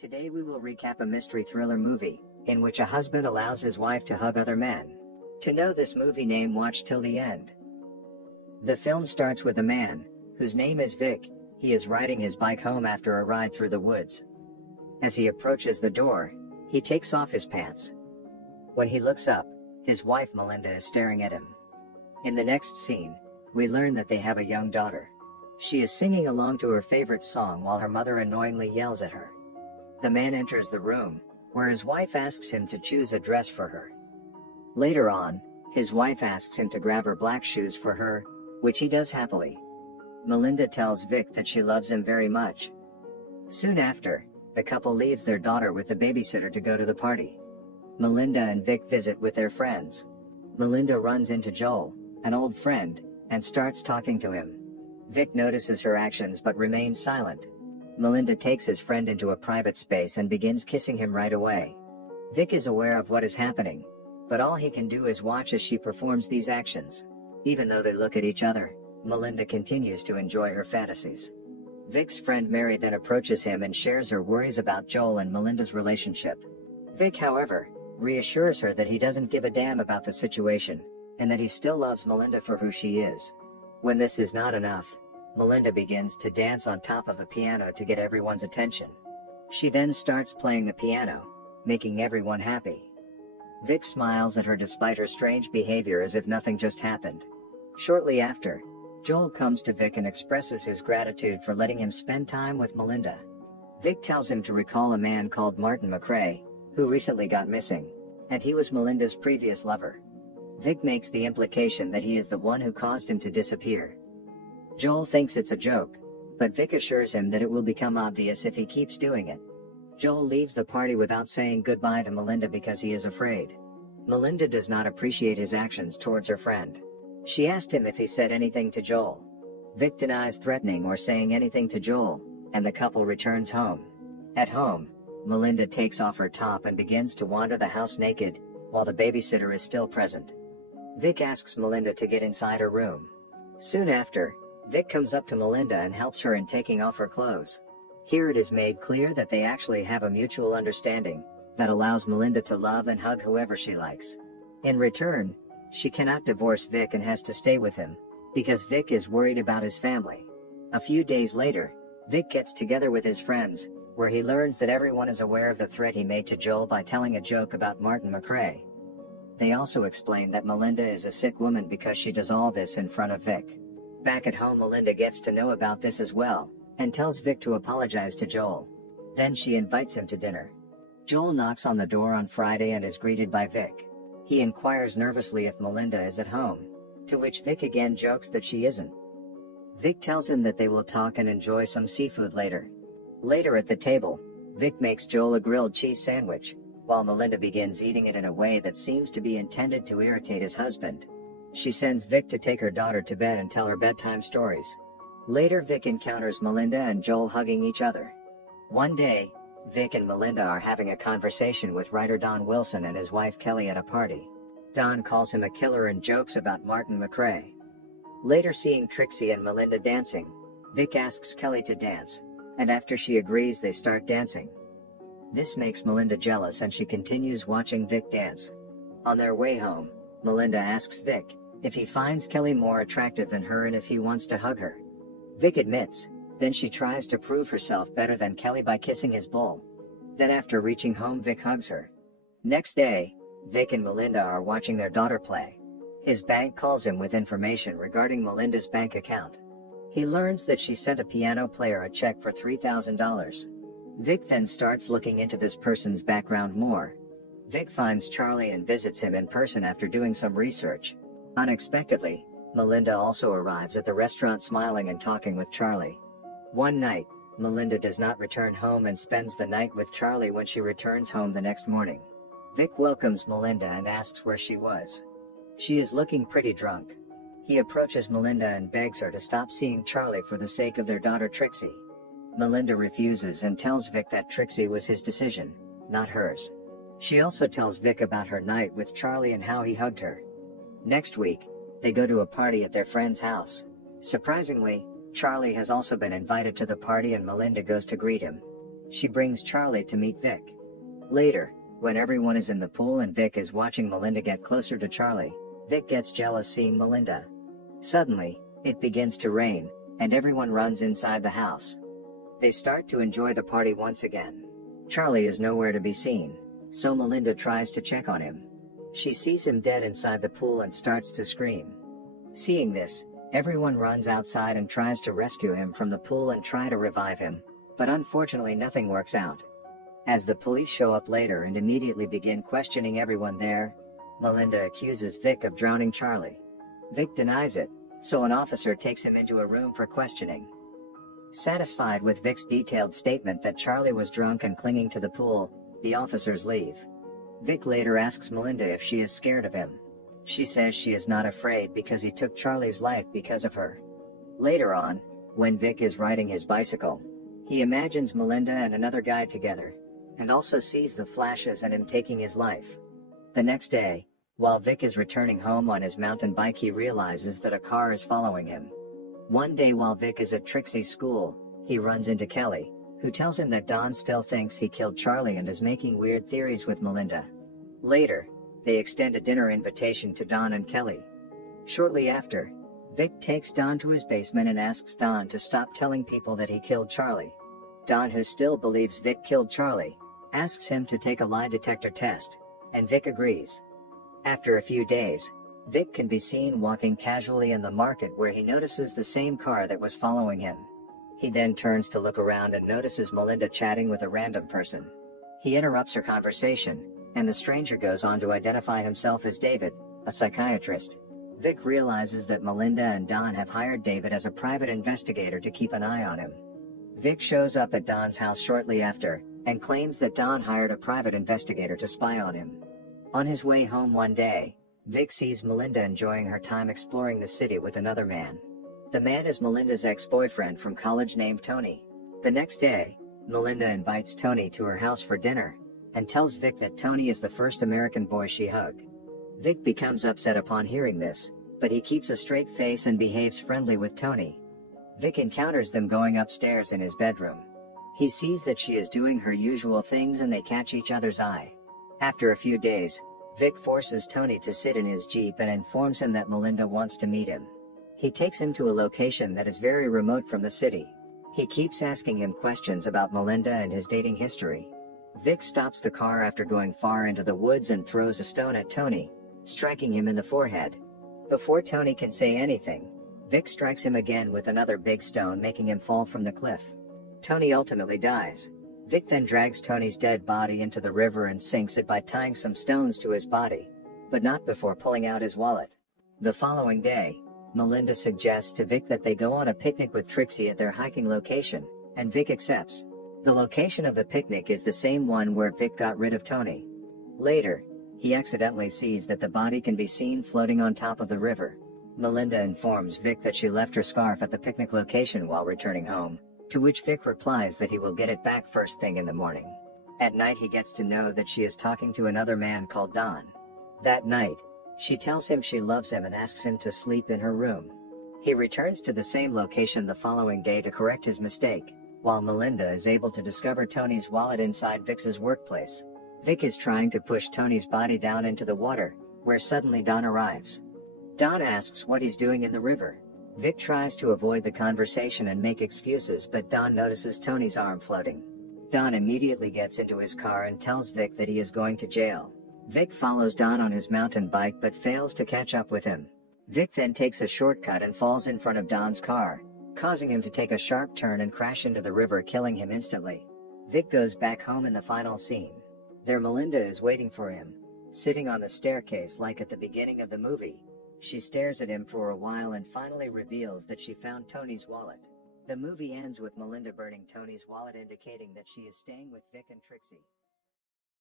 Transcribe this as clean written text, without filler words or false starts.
Today we will recap a mystery thriller movie, in which a husband allows his wife to hug other men. To know this movie name, watch till the end. The film starts with a man, whose name is Vic. He is riding his bike home after a ride through the woods. As he approaches the door, he takes off his pants. When he looks up, his wife Melinda is staring at him. In the next scene, we learn that they have a young daughter. She is singing along to her favorite song while her mother annoyingly yells at her. The man enters the room, where his wife asks him to choose a dress for her. Later on, his wife asks him to grab her black shoes for her, which he does happily. Melinda tells Vic that she loves him very much. Soon after, the couple leaves their daughter with the babysitter to go to the party. Melinda and Vic visit with their friends. Melinda runs into Joel, an old friend, and starts talking to him. Vic notices her actions but remains silent. Melinda takes his friend into a private space and begins kissing him right away. Vic is aware of what is happening, but all he can do is watch as she performs these actions. Even though they look at each other, Melinda continues to enjoy her fantasies. Vic's friend Mary then approaches him and shares her worries about Joel and Melinda's relationship. Vic, however, reassures her that he doesn't give a damn about the situation, and that he still loves Melinda for who she is. When this is not enough, Melinda begins to dance on top of a piano to get everyone's attention. She then starts playing the piano, making everyone happy. Vic smiles at her despite her strange behavior as if nothing just happened. Shortly after, Joel comes to Vic and expresses his gratitude for letting him spend time with Melinda. Vic tells him to recall a man called Martin McRae, who recently got missing, and he was Melinda's previous lover. Vic makes the implication that he is the one who caused him to disappear. Joel thinks it's a joke, but Vic assures him that it will become obvious if he keeps doing it. Joel leaves the party without saying goodbye to Melinda because he is afraid. Melinda does not appreciate his actions towards her friend. She asked him if he said anything to Joel. Vic denies threatening or saying anything to Joel, and the couple returns home. At home, Melinda takes off her top and begins to wander the house naked, while the babysitter is still present. Vic asks Melinda to get inside her room. Soon after, Vic comes up to Melinda and helps her in taking off her clothes. Here it is made clear that they actually have a mutual understanding that allows Melinda to love and hug whoever she likes. In return, she cannot divorce Vic and has to stay with him, because Vic is worried about his family. A few days later, Vic gets together with his friends, where he learns that everyone is aware of the threat he made to Joel by telling a joke about Martin McRae. They also explain that Melinda is a sick woman because she does all this in front of Vic. Back at home, Melinda gets to know about this as well, and tells Vic to apologize to Joel. Then she invites him to dinner. Joel knocks on the door on Friday and is greeted by Vic. He inquires nervously if Melinda is at home, to which Vic again jokes that she isn't. Vic tells him that they will talk and enjoy some seafood later. Later at the table, Vic makes Joel a grilled cheese sandwich, while Melinda begins eating it in a way that seems to be intended to irritate his husband. She sends Vic to take her daughter to bed and tell her bedtime stories. Later, Vic encounters Melinda and Joel hugging each other. One day, Vic and Melinda are having a conversation with writer Don Wilson and his wife Kelly at a party. Don calls him a killer and jokes about Martin McRae. Later, seeing Trixie and Melinda dancing, Vic asks Kelly to dance, and after she agrees, they start dancing. This makes Melinda jealous and she continues watching Vic dance. On their way home, Melinda asks Vic if he finds Kelly more attractive than her and if he wants to hug her. Vic admits, then she tries to prove herself better than Kelly by kissing his bull. Then after reaching home, Vic hugs her. Next day, Vic and Melinda are watching their daughter play. His bank calls him with information regarding Melinda's bank account. He learns that she sent a piano player a check for $3,000. Vic then starts looking into this person's background more. Vic finds Charlie and visits him in person after doing some research. Unexpectedly, Melinda also arrives at the restaurant smiling and talking with Charlie. One night, Melinda does not return home and spends the night with Charlie when she returns home the next morning. Vic welcomes Melinda and asks where she was. She is looking pretty drunk. He approaches Melinda and begs her to stop seeing Charlie for the sake of their daughter Trixie. Melinda refuses and tells Vic that Trixie was his decision, not hers. She also tells Vic about her night with Charlie and how he hugged her. Next week, they go to a party at their friend's house. Surprisingly, Charlie has also been invited to the party and Melinda goes to greet him. She brings Charlie to meet Vic. Later, when everyone is in the pool and Vic is watching Melinda get closer to Charlie, Vic gets jealous seeing Melinda. Suddenly, it begins to rain, and everyone runs inside the house. They start to enjoy the party once again. Charlie is nowhere to be seen, so Melinda tries to check on him. She sees him dead inside the pool and starts to scream. Seeing this, everyone runs outside and tries to rescue him from the pool and try to revive him, but unfortunately nothing works out. As the police show up later and immediately begin questioning everyone there, Melinda accuses Vic of drowning Charlie. Vic denies it, so an officer takes him into a room for questioning. Satisfied with Vic's detailed statement that Charlie was drunk and clinging to the pool, the officers leave. Vic later asks Melinda if she is scared of him. She says she is not afraid because he took Charlie's life because of her. Later on, when Vic is riding his bicycle, he imagines Melinda and another guy together, and also sees the flashes and him taking his life. The next day, while Vic is returning home on his mountain bike, he realizes that a car is following him. One day while Vic is at Trixie's school, he runs into Kelly, who tells him that Don still thinks he killed Charlie and is making weird theories with Melinda. Later, they extend a dinner invitation to Don and Kelly. Shortly after, Vic takes Don to his basement and asks Don to stop telling people that he killed Charlie. Don, who still believes Vic killed Charlie, asks him to take a lie detector test, and Vic agrees. After a few days, Vic can be seen walking casually in the market where he notices the same car that was following him. He then turns to look around and notices Melinda chatting with a random person. He interrupts her conversation, and the stranger goes on to identify himself as David, a psychiatrist. Vic realizes that Melinda and Don have hired David as a private investigator to keep an eye on him. Vic shows up at Don's house shortly after, and claims that Don hired a private investigator to spy on him. On his way home one day, Vic sees Melinda enjoying her time exploring the city with another man. The man is Melinda's ex-boyfriend from college named Tony. The next day, Melinda invites Tony to her house for dinner, and tells Vic that Tony is the first American boy she hugged. Vic becomes upset upon hearing this, but he keeps a straight face and behaves friendly with Tony. Vic encounters them going upstairs in his bedroom. He sees that she is doing her usual things and they catch each other's eye. After a few days, Vic forces Tony to sit in his Jeep and informs him that Melinda wants to meet him. He takes him to a location that is very remote from the city. He keeps asking him questions about Melinda and his dating history. Vic stops the car after going far into the woods and throws a stone at Tony, striking him in the forehead. Before Tony can say anything, Vic strikes him again with another big stone, making him fall from the cliff. Tony ultimately dies. Vic then drags Tony's dead body into the river and sinks it by tying some stones to his body, but not before pulling out his wallet. The following day, Melinda suggests to Vic that they go on a picnic with Trixie at their hiking location, and Vic accepts. The location of the picnic is the same one where Vic got rid of Tony. Later, he accidentally sees that the body can be seen floating on top of the river. Melinda informs Vic that she left her scarf at the picnic location while returning home, to which Vic replies that he will get it back first thing in the morning. At night he gets to know that she is talking to another man called Don. That night, she tells him she loves him and asks him to sleep in her room. He returns to the same location the following day to correct his mistake, while Melinda is able to discover Tony's wallet inside Vic's workplace. Vic is trying to push Tony's body down into the water, where suddenly Don arrives. Don asks what he's doing in the river. Vic tries to avoid the conversation and make excuses, but Don notices Tony's arm floating. Don immediately gets into his car and tells Vic that he is going to jail. Vic follows Don on his mountain bike but fails to catch up with him. Vic then takes a shortcut and falls in front of Don's car, causing him to take a sharp turn and crash into the river, killing him instantly. Vic goes back home in the final scene. There Melinda is waiting for him, sitting on the staircase like at the beginning of the movie. She stares at him for a while and finally reveals that she found Tony's wallet. The movie ends with Melinda burning Tony's wallet, indicating that she is staying with Vic and Trixie.